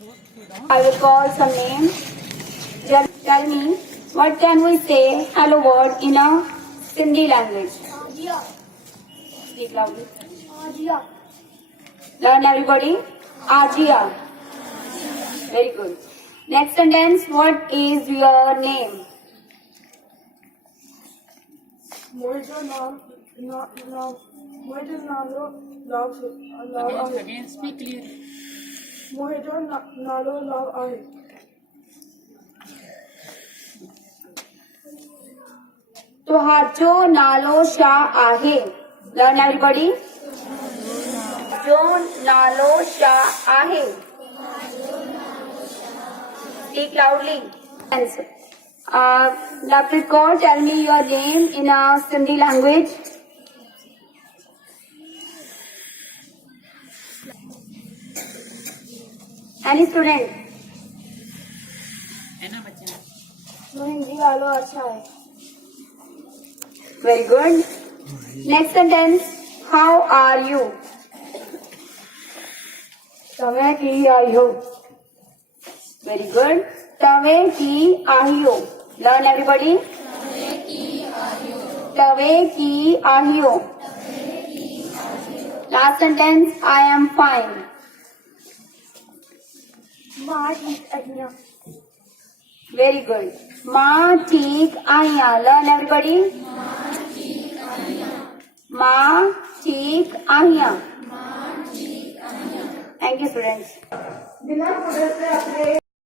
I will call some names. Just tell me, what can we say hello word in a Sindhi language? Speak loudly. Learn everybody. Ajia. Very good. Next sentence, what is your name? Again, speak clear. तुहाजो नालो शा आहे. Learn everybody. जो नालो शा आहे. Speak loudly. Dr. Kaur, tell me your name in a Sindhi language. Any student? है ना बच्चे? हिंदी वालों अच्छा है. Very good. Next sentence. How are you? तवे की आयो. Very good. तवे की आयो. Learn everybody. तवे की आयो. Last sentence. I am fine. Very good. माँ ठीक आया. Learn everybody. माँ ठीक आया. Thank you, students.